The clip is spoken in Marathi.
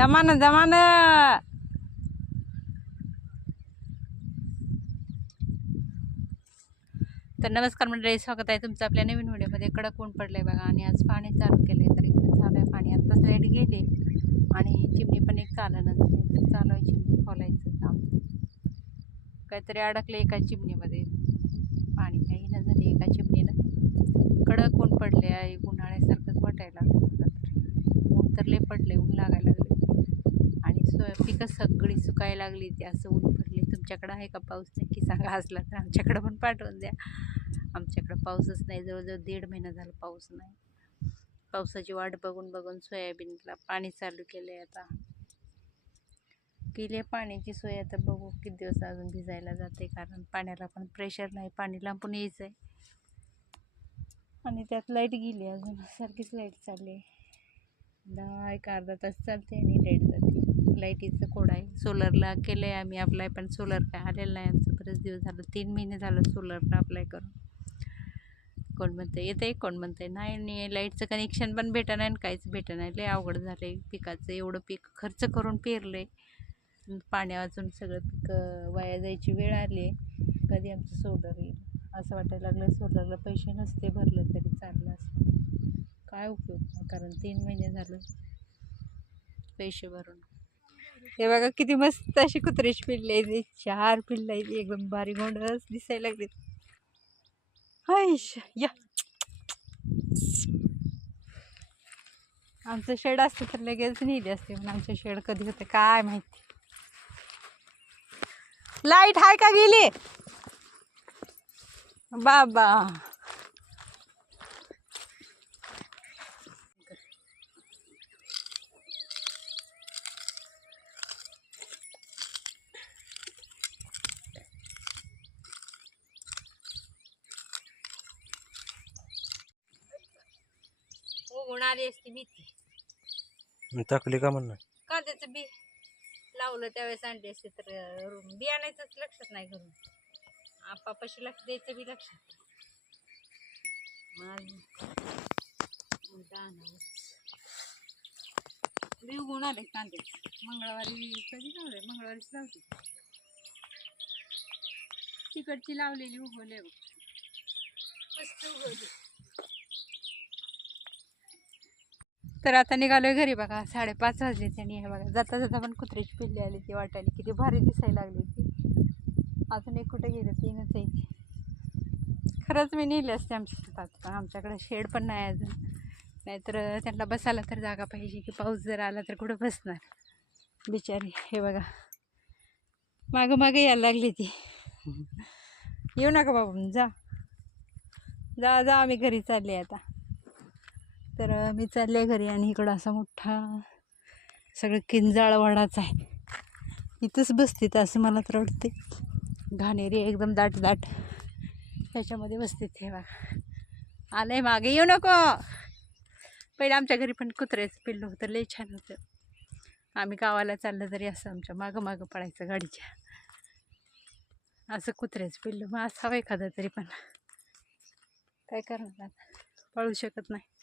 दमान दमान तर नमस्कार मंडळी स्वागत आहे तुमचं आपल्या नवीन व्हिडिओमध्ये. कडक ऊन पडलंय बघा आणि आज पाणी चालू केलंय तर इकडे चालू आहे पाणी. आत्ताच लाइट गेले आणि चिमणी पण एक चालणार तर चालू आहे चिमणी खोलायचं काम. काहीतरी अडकलं एका चिमणीमध्ये. पाणी काही न झाले एका चिमणीनं. कडक ऊन पडले आहे उन्हाळ्यासारखंच वाटायला लागले मला तर ऊन तर लय पडले ऊन लागायला लागले सोया पिकं सगळी सुकायला लागली ती असं ऊन पडले तुमच्याकडं आहे का पाऊस? नक्की सांगा. असला तर आमच्याकडं पण पाठवून द्या. आमच्याकडं पाऊसच नाही. जवळजवळ दीड महिना झाला पाऊस नाही. पावसाची वाट बघून बघून सोयाबीनला पाणी चालू केलं आहे आता. केली आहे पाण्याची सोय आता बघू किती दिवस अजून भिजायला जाते. कारण पाण्याला पण प्रेशर नाही. पाणी लांबून यायचं आहे आणि त्यात लाइट गेली. अजून सारखीच लाइट चालली आहे. दहा एक अर्धा तास चालते आणि लाइट जाते. लाईटीचं कोड आहे. सोलरला केलं आहे आम्ही अप्लाय पण सोलर काय आलेलं नाही. आमचं बरेच दिवस झालं तीन महिने झालं सोलरला अप्लाय करून. कोण म्हणते येतं आहे कोण म्हणतं आहे नाही आणि लाईटचं कनेक्शन पण भेटं नाही आणि काहीच भेटं नाही. लय अवघड झालं आहे पिकाचं एवढं पीक खर्च करून पेरलं आहे पाणी वाचून सगळं पिकं वाया जायची वेळ आली आहे कधी आमचं सोलर येईल? असं वाटायला लागलं. सोलरला पैसे नसते भरलं तरी चाललं असं काय उपयोग? नाही कारण तीन महिने झालं. पैसे भरून. हे बघा किती मस्त अशी कुत्र्याची पिल्ले आहे चार पिल्ल आहेत. एकदम भारी गोंडस दिसायला लागली हायश या. आमचं शेड असतं तर लगेच नेली असते पण आमचं शेड कधी होतं काय माहिती. लाइट आहे का गेली? बाबा उगवून आली असती भीती. टाकली का म्हणणं कांद्याचं बी लावलं त्यावेळेस आणली असते तर अं, बी आणायचंच लक्षात नाही करून आपापाशी लक्ष द्यायचं बी लक्षात आणावंच. बी उगवून आले कांदे. मंगळवारी कधी लावले? मंगळवारीच लावते. तिकडची लावलेली उगवले बघ. मस्त उगवली. तर आता निघालोय घरी बघा. साडेपाच वाजले त्यांनी. हे बघा जाता जाता पण कुत्र्याची पिल्ली आली ती वाटायला. किती भारी दिसायला लागली ती. अजून एक कुठे गेलं तीनच आहे ती खरंच मी नेली असते आमच्या शेतात पण आमच्याकडे शेड पण नाही अजून. नाहीतर त्यांना बसायला तर जागा पाहिजे की पाऊस जर आला तर कुठं बसणार? बिचारी हे बघा. मागं मागं यायला लागली ती. येऊ नका बाबा जा. जा जा आम्ही घरी चालले आता. तर मी चालले घरी आणि इकडं असा मोठा सगळं किंजाळ वाडाच आहे. इथंच बसते असं मला तर वाटते. घाणेरी एकदम दाट दाट त्याच्यामध्ये बसते हे बघा. आहे मागे येऊ नको. पहिले आमच्या घरी पण कुत्र्याचं पिल्लं होतं लय छान होतं. आम्ही गावाला चाललं तरी असं आमच्या मागं मागं पडायचं गाडीच्या. असं कुत्र्याचं पिल्लं मग असावं एखादं तरी पण. काय करणार पळू शकत नाही.